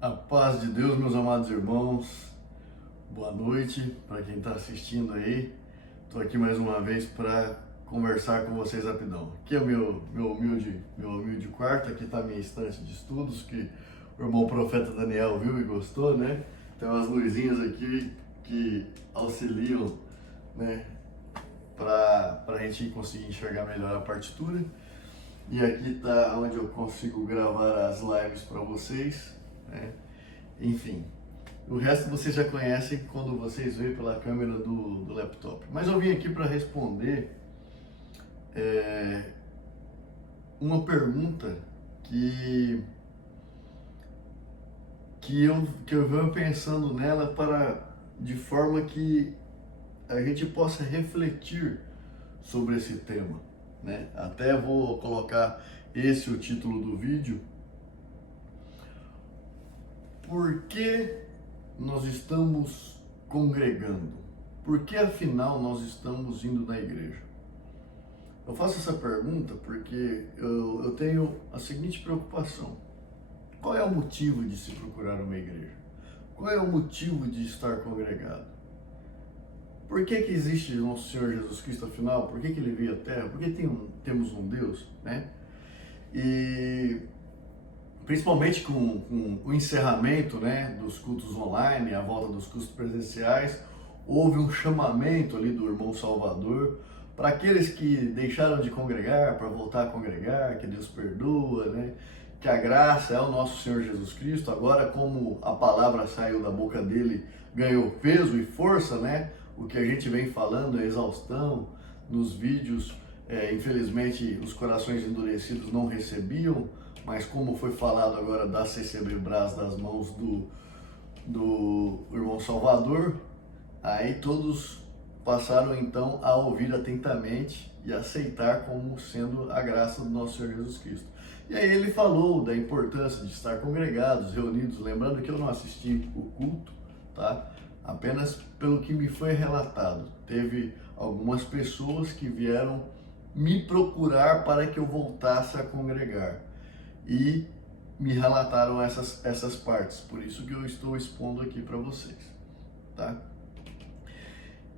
A paz de Deus, meus amados irmãos, boa noite para quem está assistindo aí. Estou aqui mais uma vez para conversar com vocês rapidão. Aqui é o meu humilde quarto, aqui está a minha estante de estudos que o irmão profeta Daniel viu e gostou, né? Tem umas luzinhas aqui que auxiliam, né, para a gente conseguir enxergar melhor a partitura. E aqui está onde eu consigo gravar as lives para vocês, né? Enfim, o resto vocês já conhecem quando vocês veem pela câmera do laptop. Mas eu vim aqui para responder uma pergunta que eu venho pensando nela de forma que a gente possa refletir sobre esse tema, né? Até vou colocar esse o título do vídeo. Por que nós estamos congregando? Por que afinal nós estamos indo na igreja? Eu faço essa pergunta porque eu tenho a seguinte preocupação: qual é o motivo de se procurar uma igreja? Qual é o motivo de estar congregado? Por que existe nosso Senhor Jesus Cristo afinal? Por que ele veio à Terra? Por que temos um Deus, né? E principalmente com o encerramento, né, dos cultos online, a volta dos cultos presenciais, houve um chamamento ali do irmão Salvador para aqueles que deixaram de congregar, para voltar a congregar, que Deus perdoa, né, que a graça é o nosso Senhor Jesus Cristo. Agora, como a palavra saiu da boca dele, ganhou peso e força, né, o que a gente vem falando é exaustão nos vídeos. Infelizmente, os corações endurecidos não recebiam, mas como foi falado agora da CCB Brás das mãos do irmão Salvador, aí todos passaram então a ouvir atentamente e aceitar como sendo a graça do nosso Senhor Jesus Cristo. E aí ele falou da importância de estar congregados, reunidos, lembrando que eu não assisti o culto, tá? Apenas pelo que me foi relatado. Teve algumas pessoas que vieram me procurar para que eu voltasse a congregar e me relataram essas partes, por isso que eu estou expondo aqui para vocês, tá?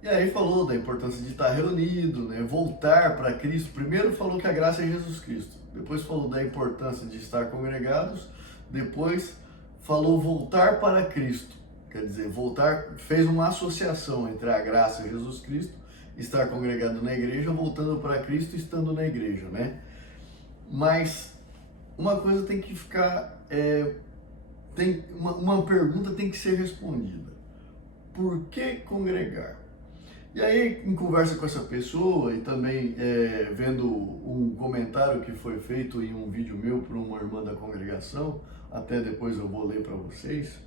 E aí falou da importância de estar reunido, né? Voltar para Cristo. Primeiro falou que a graça é Jesus Cristo, depois falou da importância de estar congregados, depois falou voltar para Cristo, quer dizer, voltar, fez uma associação entre a graça e Jesus Cristo, estar congregado na igreja, voltando para Cristo, estando na igreja, né? Mas uma coisa tem que ficar, uma pergunta tem que ser respondida: por que congregar? E aí, em conversa com essa pessoa e também vendo um comentário que foi feito em um vídeo meu por uma irmã da congregação, até depois eu vou ler para vocês,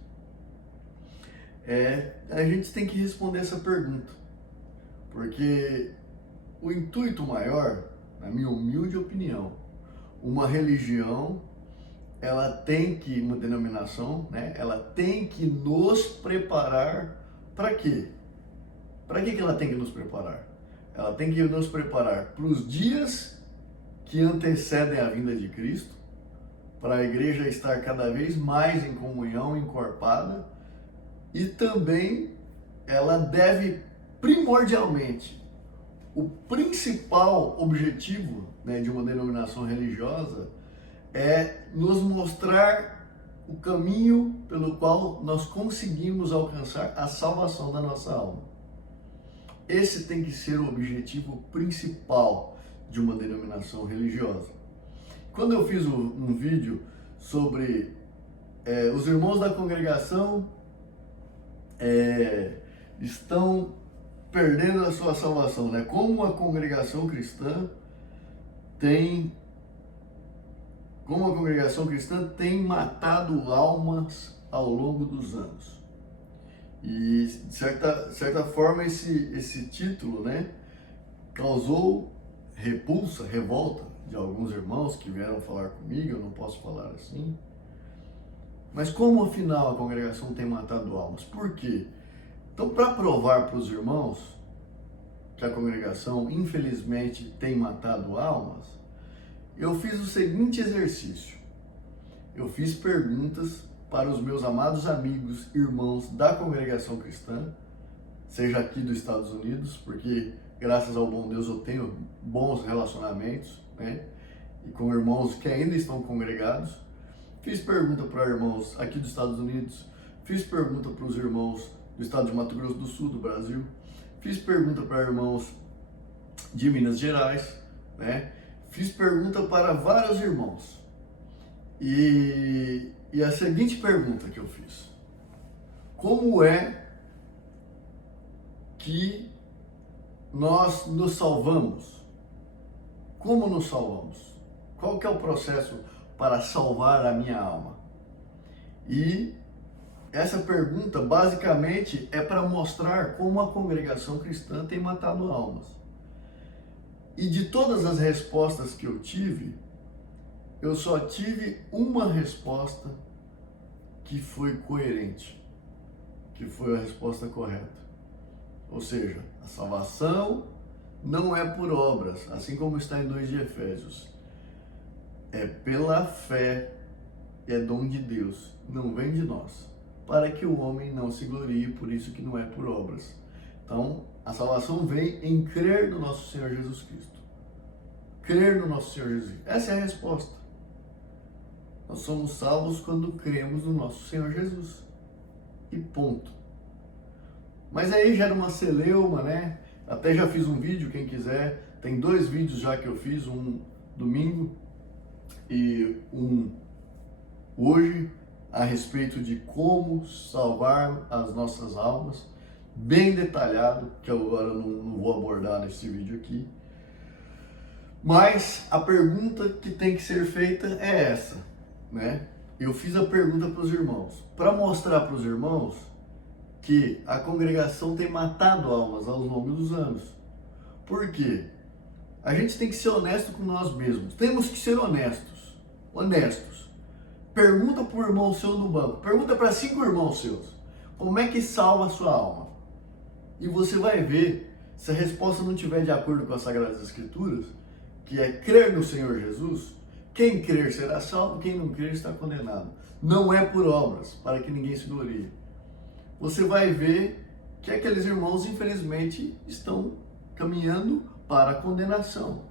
a gente tem que responder essa pergunta, porque o intuito maior, na minha humilde opinião, uma religião, uma denominação, né? Ela tem que nos preparar para quê? Para que ela tem que nos preparar? Ela tem que nos preparar para os dias que antecedem a vinda de Cristo, para a igreja estar cada vez mais em comunhão, encorpada, e também ela deve primordialmente, o principal objetivo, né, de uma denominação religiosa é nos mostrar o caminho pelo qual nós conseguimos alcançar a salvação da nossa alma. Esse tem que ser o objetivo principal de uma denominação religiosa. Quando eu fiz um vídeo sobre os irmãos da congregação estão perdendo a sua salvação, né? Como a congregação cristã tem matado almas ao longo dos anos. E de certa forma esse título, né, causou repulsa, revolta de alguns irmãos que vieram falar comigo. Eu não posso falar assim. Mas como afinal a congregação tem matado almas? Por quê? Então, para provar para os irmãos que a congregação, infelizmente, tem matado almas, eu fiz o seguinte exercício. Eu fiz perguntas para os meus amados amigos, irmãos da congregação cristã, seja aqui dos Estados Unidos, porque graças ao bom Deus eu tenho bons relacionamentos, né? E com irmãos que ainda estão congregados. Fiz pergunta para irmãos aqui dos Estados Unidos, fiz pergunta para os irmãos do estado de Mato Grosso do Sul, do Brasil, fiz pergunta para irmãos de Minas Gerais, né? Fiz pergunta para vários irmãos. E a seguinte pergunta que eu fiz: como é que nós nos salvamos? Como nos salvamos? Qual que é o processo para salvar a minha alma? E essa pergunta basicamente é para mostrar como a congregação cristã tem matado almas. E de todas as respostas que eu tive, eu só tive uma resposta que foi coerente, que foi a resposta correta. Ou seja, a salvação não é por obras, assim como está em 2 de Efésios. É pela fé, é dom de Deus, não vem de nós, para que o homem não se glorie, por isso que não é por obras. Então, a salvação vem em crer no nosso Senhor Jesus Cristo. Crer no nosso Senhor Jesus. Essa é a resposta. Nós somos salvos quando cremos no nosso Senhor Jesus. E ponto. Mas aí gera uma celeuma, né? Até já fiz um vídeo, quem quiser. Tem 2 vídeos já que eu fiz, um domingo e um hoje, a respeito de como salvar as nossas almas, bem detalhado, que eu agora não vou abordar nesse vídeo aqui. Mas a pergunta que tem que ser feita é essa, né? Eu fiz a pergunta para os irmãos, para mostrar para os irmãos que a congregação tem matado almas ao longo dos anos. Por quê? A gente tem que ser honesto com nós mesmos. Temos que ser honestos. Pergunta para o irmão seu no banco. Pergunta para 5 irmãos seus. Como é que salva a sua alma? E você vai ver, se a resposta não estiver de acordo com as Sagradas Escrituras, que é crer no Senhor Jesus, quem crer será salvo, quem não crer está condenado. Não é por obras, para que ninguém se glorie. Você vai ver que aqueles irmãos, infelizmente, estão caminhando para a condenação.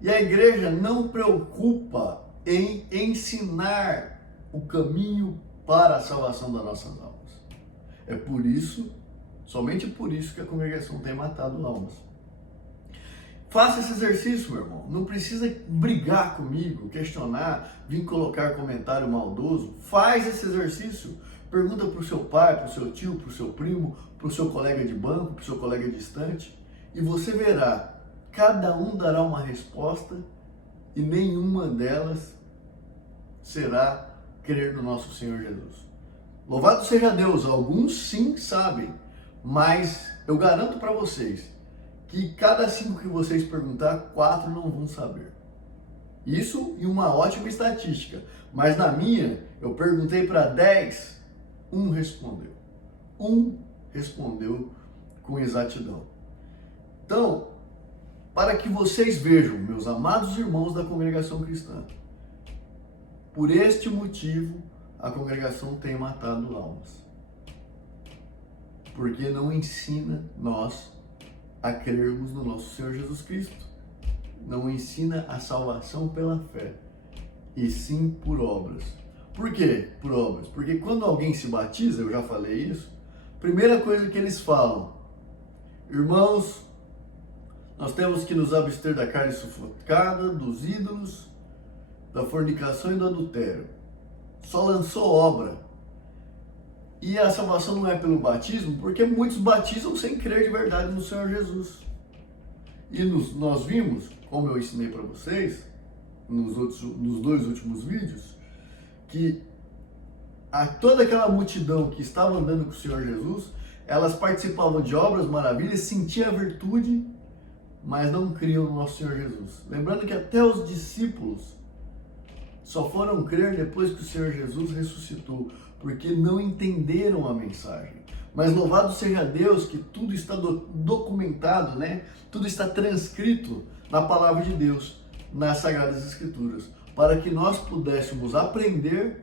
E a igreja não preocupa em ensinar o caminho para a salvação das nossas almas. É por isso, somente por isso, que a congregação tem matado almas. Faça esse exercício, meu irmão. Não precisa brigar comigo, questionar, vir colocar comentário maldoso. Faz esse exercício. Pergunta para o seu pai, para o seu tio, para o seu primo, para o seu colega de banco, para o seu colega distante. E você verá, cada um dará uma resposta e nenhuma delas será crer no nosso Senhor Jesus. Louvado seja Deus, alguns sim sabem, mas eu garanto para vocês que cada 5 que vocês perguntar, 4 não vão saber. Isso em uma ótima estatística, mas na minha, eu perguntei para 10, um respondeu. Um respondeu com exatidão. Então, para que vocês vejam, meus amados irmãos da congregação cristã, por este motivo, a congregação tem matado almas. Porque não ensina nós a crermos no nosso Senhor Jesus Cristo. Não ensina a salvação pela fé, e sim por obras. Por quê por obras? Porque quando alguém se batiza, eu já falei isso, primeira coisa que eles falam: irmãos, nós temos que nos abster da carne sufocada, dos ídolos, da fornicação e do adultério. Só lançou obra. E a salvação não é pelo batismo, porque muitos batizam sem crer de verdade no Senhor Jesus. E nós vimos, como eu ensinei para vocês, nos 2 últimos vídeos, que toda aquela multidão que estava andando com o Senhor Jesus, elas participavam de obras, maravilhas, sentiam a virtude, mas não criam no nosso Senhor Jesus. Lembrando que até os discípulos só foram crer depois que o Senhor Jesus ressuscitou, porque não entenderam a mensagem. Mas louvado seja Deus que tudo está documentado, né? Tudo está transcrito na palavra de Deus, nas Sagradas Escrituras, para que nós pudéssemos aprender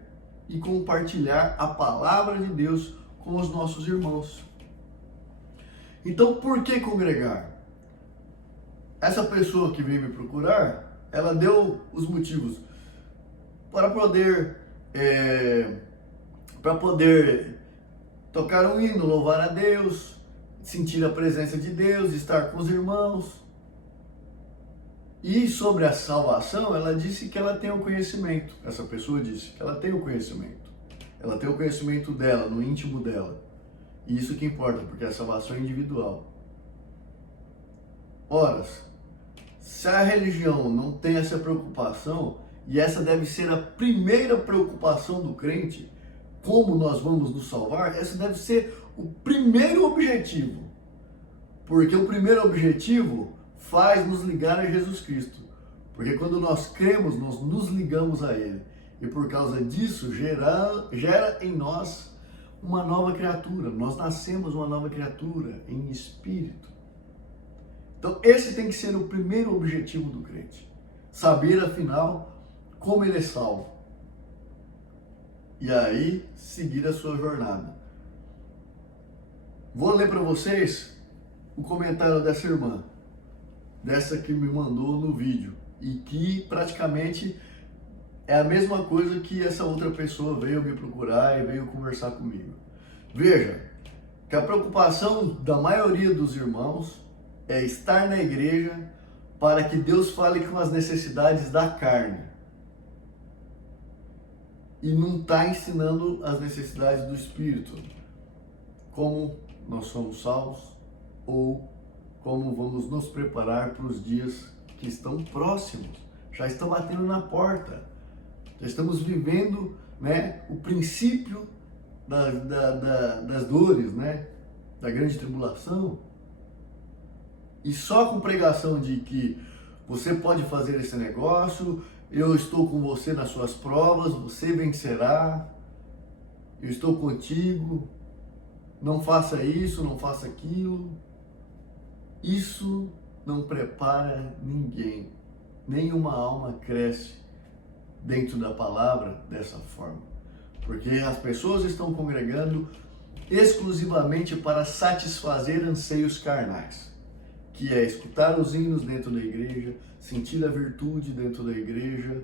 e compartilhar a palavra de Deus com os nossos irmãos. Então, por que congregar? Essa pessoa que veio me procurar, ela deu os motivos para poder tocar um hino, louvar a Deus, sentir a presença de Deus, estar com os irmãos. E sobre a salvação, ela disse que ela tem o conhecimento. Essa pessoa disse que ela tem o conhecimento. Ela tem o conhecimento dela, no íntimo dela. E isso que importa, porque a salvação é individual. Ora, se a religião não tem essa preocupação, e essa deve ser a primeira preocupação do crente, como nós vamos nos salvar, essa deve ser o primeiro objetivo. Porque o primeiro objetivo faz nos ligar a Jesus Cristo. Porque quando nós cremos, nós nos ligamos a Ele. E por causa disso, gera em nós uma nova criatura. Nós nascemos uma nova criatura em espírito. Então, esse tem que ser o primeiro objetivo do crente. Saber, afinal, como ele é salvo. E aí, seguir a sua jornada. Vou ler para vocês o comentário dessa irmã. Dessa que me mandou no vídeo. E que praticamente é a mesma coisa que essa outra pessoa veio me procurar e veio conversar comigo. Veja, que a preocupação da maioria dos irmãos é estar na igreja para que Deus fale com as necessidades da carne. E não está ensinando as necessidades do Espírito. Como nós somos salvos ou como vamos nos preparar para os dias que estão próximos. Já estão batendo na porta. Já estamos vivendo, né, o princípio das dores, né, da grande tribulação. E só com pregação de que você pode fazer esse negócio, eu estou com você nas suas provas, você vencerá, eu estou contigo, não faça isso, não faça aquilo. Isso não prepara ninguém. Nenhuma alma cresce dentro da palavra dessa forma. Porque as pessoas estão congregando exclusivamente para satisfazer anseios carnais, que é escutar os hinos dentro da igreja, sentir a virtude dentro da igreja,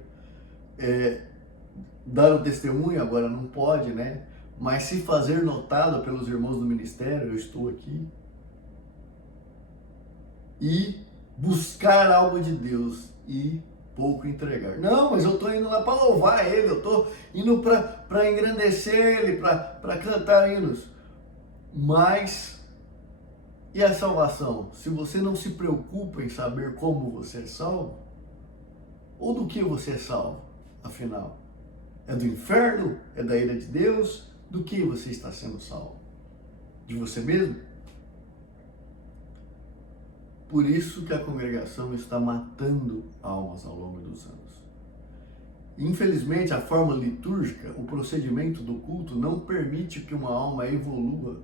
dar o testemunho, agora não pode, né? Mas se fazer notado pelos irmãos do ministério, eu estou aqui. E buscar algo de Deus e pouco entregar. Não, mas eu estou indo lá para louvar Ele, eu estou indo para engrandecer Ele, para cantar hinos. Mas, e a salvação? Se você não se preocupa em saber como você é salvo, ou do que você é salvo, afinal? É do inferno? É da ira de Deus? Do que você está sendo salvo? De você mesmo? Por isso que a congregação está matando almas ao longo dos anos. Infelizmente, a forma litúrgica, o procedimento do culto não permite que uma alma evolua,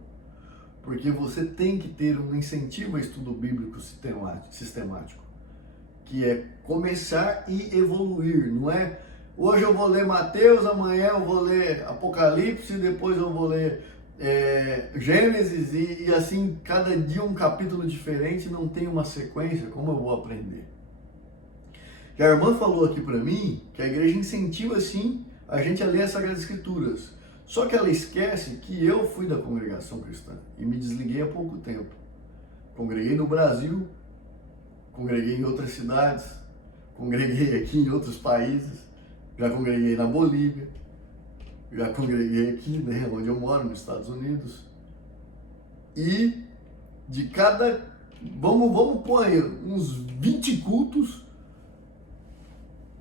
porque você tem que ter um incentivo a estudo bíblico sistemático, que é começar e evoluir, não é? Hoje eu vou ler Mateus, amanhã eu vou ler Apocalipse, depois eu vou ler Gênesis e assim, cada dia um capítulo diferente, não tem uma sequência, como eu vou aprender? E a irmã falou aqui para mim que a igreja incentiva sim a gente a ler as Sagradas Escrituras, só que ela esquece que eu fui da congregação cristã e me desliguei há pouco tempo. Congreguei no Brasil, congreguei em outras cidades, congreguei aqui em outros países, já congreguei na Bolívia, já congreguei aqui, né, onde eu moro, nos Estados Unidos. E de cada, vamos pôr aí, uns 20 cultos,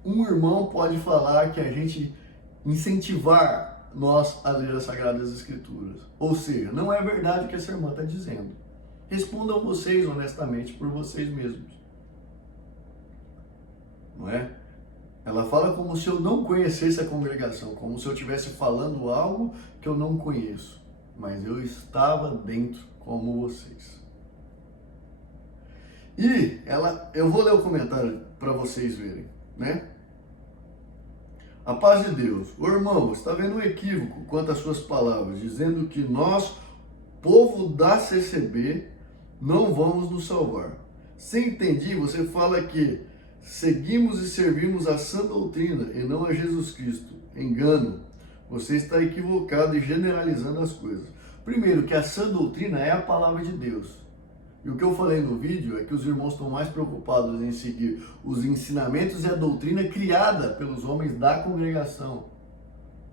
um irmão pode falar que a gente incentivar nós a ler as Sagradas Escrituras. Ou seja, não é verdade o que essa irmã está dizendo. Respondam vocês honestamente por vocês mesmos. Não é? Ela fala como se eu não conhecesse a congregação, como se eu estivesse falando algo que eu não conheço. Mas eu estava dentro como vocês. E eu vou ler o comentário para vocês verem, né? A paz de Deus. Ô irmão, está vendo um equívoco quanto às suas palavras, dizendo que nós, povo da CCB, não vamos nos salvar. Se entendi, você fala que seguimos e servimos a sã doutrina e não a Jesus Cristo. Engano. Você está equivocado e generalizando as coisas. Primeiro, que a sã doutrina é a palavra de Deus. E o que eu falei no vídeo é que os irmãos estão mais preocupados em seguir os ensinamentos e a doutrina criada pelos homens da congregação,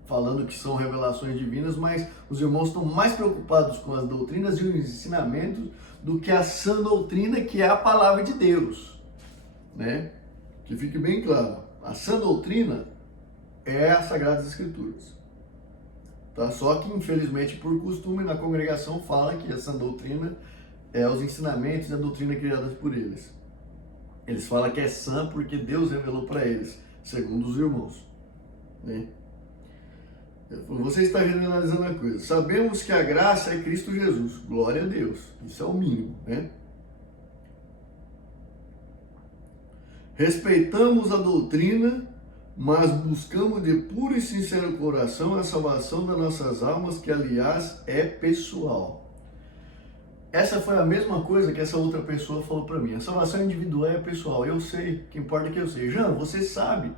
falando que são revelações divinas, mas os irmãos estão mais preocupados com as doutrinas e os ensinamentos do que a sã doutrina, que é a palavra de Deus, né? Que fique bem claro, a sã doutrina é as Sagradas Escrituras. Tá? Só que, infelizmente, por costume, na congregação fala que a sã doutrina é os ensinamentos e a doutrina criadas por eles. Eles falam que é sã porque Deus revelou para eles, segundo os irmãos, né? Você está generalizando a coisa. Sabemos que a graça é Cristo Jesus. Glória a Deus. Isso é o mínimo, né? Respeitamos a doutrina, mas buscamos de puro e sincero coração a salvação das nossas almas, que aliás é pessoal. Essa foi a mesma coisa que essa outra pessoa falou para mim. A salvação individual é pessoal. Eu sei, o que importa é que eu sei. Jean, você sabe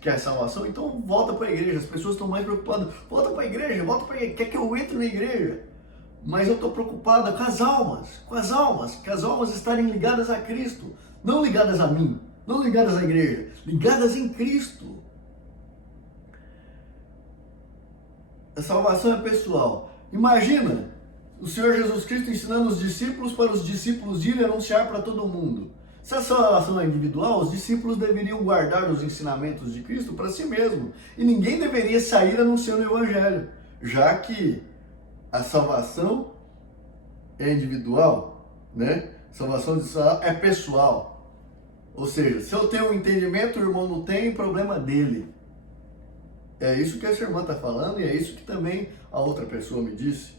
que é salvação, então volta para a igreja. As pessoas estão mais preocupadas. Volta para a igreja, volta para a igreja. Quer que eu entre na igreja? Mas eu estou preocupada com as almas, que as almas estarem ligadas a Cristo, não ligadas a mim, não ligadas à igreja, ligadas em Cristo. A salvação é pessoal. Imagina o Senhor Jesus Cristo ensinando os discípulos para os discípulos irem anunciar para todo mundo. Se a salvação é individual, os discípulos deveriam guardar os ensinamentos de Cristo para si mesmo. E ninguém deveria sair anunciando o Evangelho, já que a salvação é individual, né? Salvação é pessoal. Ou seja, se eu tenho um entendimento, o irmão não tem, problema dele. É isso que essa irmã está falando e é isso que também a outra pessoa me disse.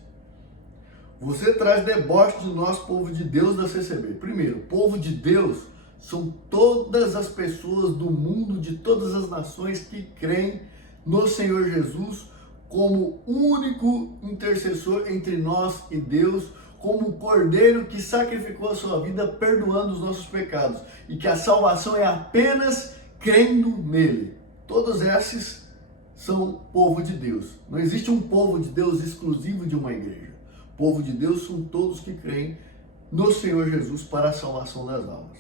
Você traz deboche de nós, povo de Deus da CCB. Primeiro, povo de Deus são todas as pessoas do mundo, de todas as nações que creem no Senhor Jesus como único intercessor entre nós e Deus, como o Cordeiro que sacrificou a sua vida perdoando os nossos pecados, e que a salvação é apenas crendo nele. Todos esses são povo de Deus. Não existe um povo de Deus exclusivo de uma igreja. Povo de Deus são todos que creem no Senhor Jesus para a salvação das almas.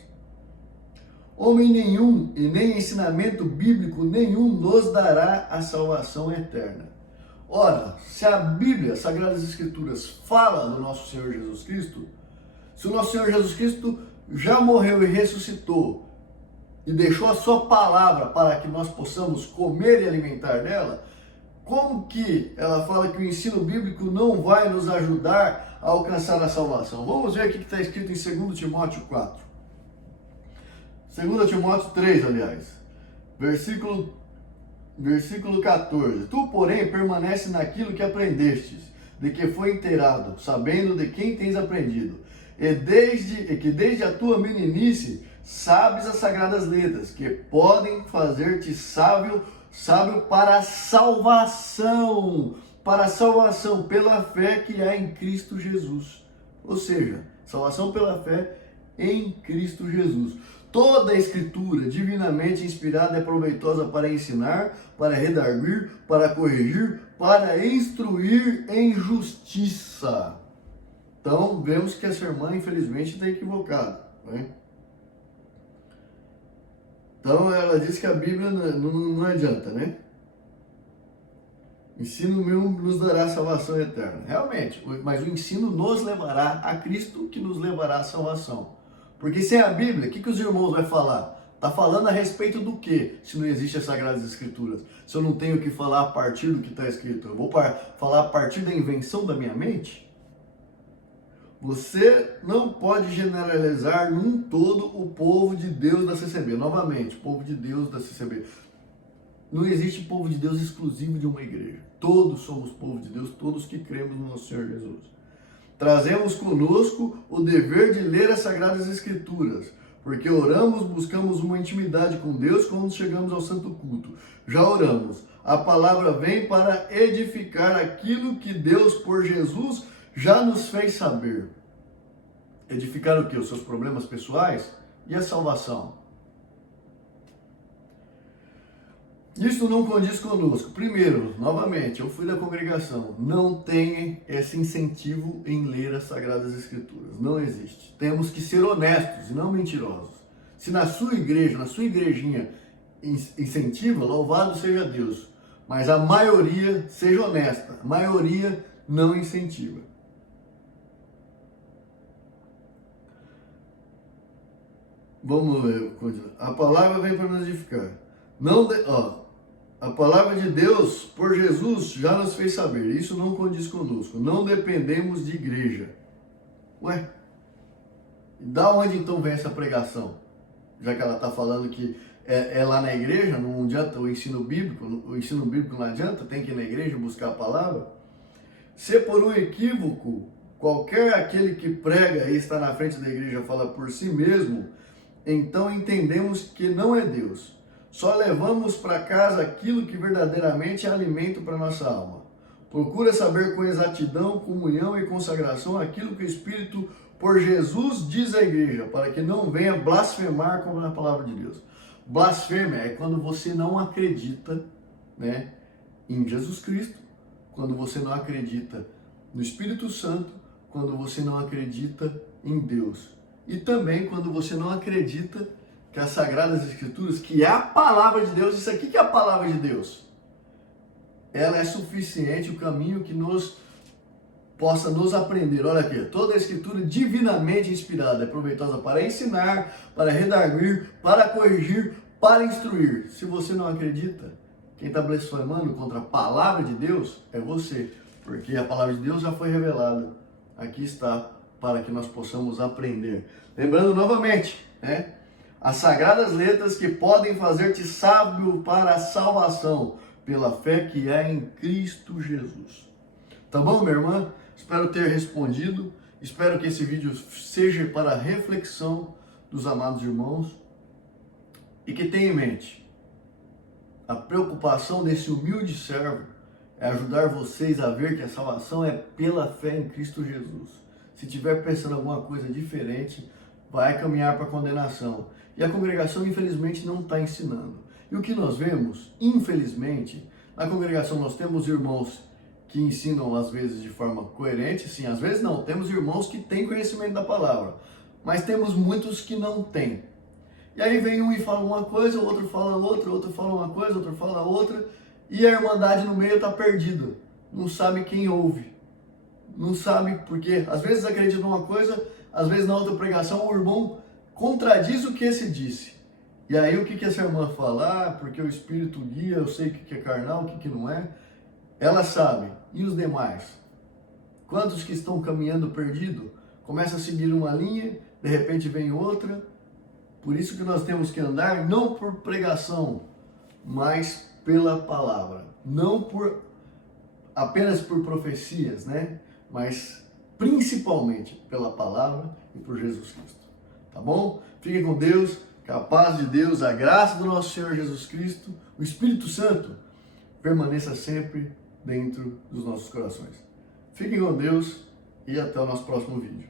Homem nenhum e nem ensinamento bíblico nenhum nos dará a salvação eterna. Ora, se a Bíblia, as Sagradas Escrituras, fala do nosso Senhor Jesus Cristo, se o nosso Senhor Jesus Cristo já morreu e ressuscitou e deixou a sua palavra para que nós possamos comer e alimentar dela, como que ela fala que o ensino bíblico não vai nos ajudar a alcançar a salvação? Vamos ver o que está escrito em 2 Timóteo 4. 2 Timóteo 3, aliás. Versículo 14. Tu, porém, permanece naquilo que aprendestes, de que foi inteirado, sabendo de quem tens aprendido, e que desde a tua meninice sabes as sagradas letras, que podem fazer-te sábio para a salvação pela fé que há em Cristo Jesus. Ou seja, salvação pela fé em Cristo Jesus. Toda a Escritura divinamente inspirada é proveitosa para ensinar, para redarguir, para corrigir, para instruir em justiça. Então, vemos que essa irmã, infelizmente, está equivocada, né? Então, ela diz que a Bíblia não adianta, né? Ensino meu nos dará salvação eterna. Realmente, mas o ensino nos levará a Cristo, que nos levará à salvação. Porque sem a Bíblia, o que os irmãos vão falar? Está falando a respeito do quê? Se não existe as Sagradas Escrituras. Se eu não tenho que falar a partir do que está escrito, eu vou falar a partir da invenção da minha mente? Você não pode generalizar num todo o povo de Deus da CCB. Novamente, povo de Deus da CCB. Não existe povo de Deus exclusivo de uma igreja. Todos somos povo de Deus, todos que cremos no nosso Senhor Jesus. Trazemos conosco o dever de ler as Sagradas Escrituras, Porque oramos, buscamos uma intimidade com Deus quando chegamos ao santo culto. Já oramos. A palavra vem para edificar aquilo que Deus, por Jesus, já nos fez saber. Edificar o quê? Os seus problemas pessoais e a salvação. Isso não condiz conosco. Primeiro, novamente, eu fui da congregação. Não tem esse incentivo em ler as Sagradas Escrituras. Não existe. Temos que ser honestos e não mentirosos. Se na sua igreja, na sua igrejinha, incentiva, louvado seja Deus. Mas a maioria, seja honesta, a maioria não incentiva. Vamos ver. A palavra vem para nos edificar. A palavra de Deus, por Jesus, já nos fez saber. Isso não condiz conosco. Não dependemos de igreja. Ué? Da onde então vem essa pregação? Já que ela está falando que é lá na igreja, não adianta o ensino bíblico não adianta, tem que ir na igreja buscar a palavra. Se por um equívoco, qualquer aquele que prega e está na frente da igreja fala por si mesmo, então entendemos que não é Deus. Só levamos para casa aquilo que verdadeiramente é alimento para nossa alma. Procura saber com exatidão, comunhão e consagração aquilo que o Espírito por Jesus diz à igreja, para que não venha blasfemar como na palavra de Deus. Blasfêmia é quando você não acredita, né, em Jesus Cristo, quando você não acredita no Espírito Santo, quando você não acredita em Deus. E também quando você não acredita que as Sagradas Escrituras, que é a palavra de Deus, isso aqui que é a palavra de Deus, ela é suficiente, o caminho que possa nos aprender. Olha aqui, toda a Escritura divinamente inspirada é proveitosa para ensinar, para redarguir, para corrigir, para instruir. Se você não acredita, quem está blasfemando contra a palavra de Deus é você, porque a palavra de Deus já foi revelada. Aqui está, para que nós possamos aprender. Lembrando novamente, né? As sagradas letras que podem fazer-te sábio para a salvação, pela fé que é em Cristo Jesus. Tá bom, minha irmã? Espero ter respondido. Espero que esse vídeo seja para a reflexão dos amados irmãos. E que tenha em mente, a preocupação desse humilde servo é ajudar vocês a ver que a salvação é pela fé em Cristo Jesus. Se estiver pensando alguma coisa diferente, vai caminhar para a condenação. E a congregação, infelizmente, não está ensinando. E o que nós vemos, infelizmente, na congregação nós temos irmãos que ensinam às vezes de forma coerente, sim, às vezes não, temos irmãos que têm conhecimento da palavra, mas temos muitos que não têm. E aí vem um e fala uma coisa, o outro fala outra, o outro fala uma coisa, o outro fala outra, e a irmandade no meio está perdida, não sabe quem ouve, não sabe porque, às vezes acredita numa coisa, às vezes na outra pregação o irmão contradiz o que esse disse. E aí o que essa irmã fala? Ah, porque o Espírito guia, eu sei o que é carnal, o que não é. Ela sabe. E os demais? Quantos que estão caminhando perdido? Começa a seguir uma linha, de repente vem outra. Por isso que nós temos que andar não por pregação, mas pela palavra. Não apenas por profecias, né? Mas principalmente pela palavra e por Jesus Cristo. Tá bom? Fiquem com Deus, que a paz de Deus, a graça do nosso Senhor Jesus Cristo, o Espírito Santo, permaneça sempre dentro dos nossos corações. Fiquem com Deus e até o nosso próximo vídeo.